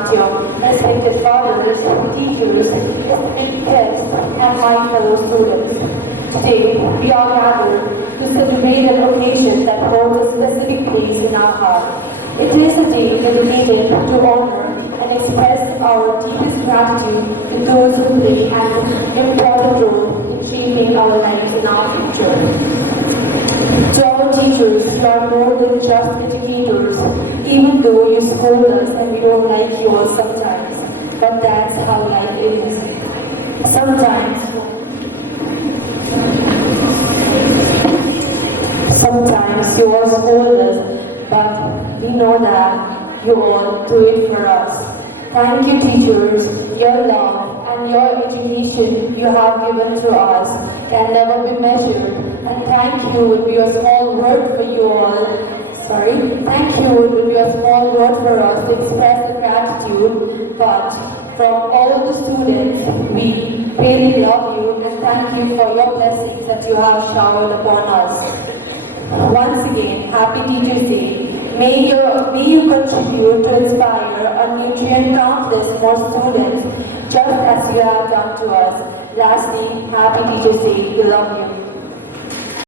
Pakyong, respected fathers, teachers, esteemed guests, and my fellow students. Today, we are gathered to celebrate an occasion that holds a specific place in our heart. It is a day dedicated to honor and express our deepest gratitude to those who play an important role in shaping our lives and our future. To our teachers, you are more than just educators, even though you scold us and we don't like you all sometimes. But that's how life is. Sometimes you all scold us, but we know that you all do it for us. Thank you, teachers. Your love and your education you have given to us can never be measured. And thank you would be a small word for you all. Thank you would be a small word for us to express the gratitude. But from all the students, we really love you and thank you for your blessings that you have showered upon us. Once again, Happy Teachers Day. May you contribute to inspire and nurture countless more students, just as you have done to us. Lastly, Happy Teachers Day. We love you.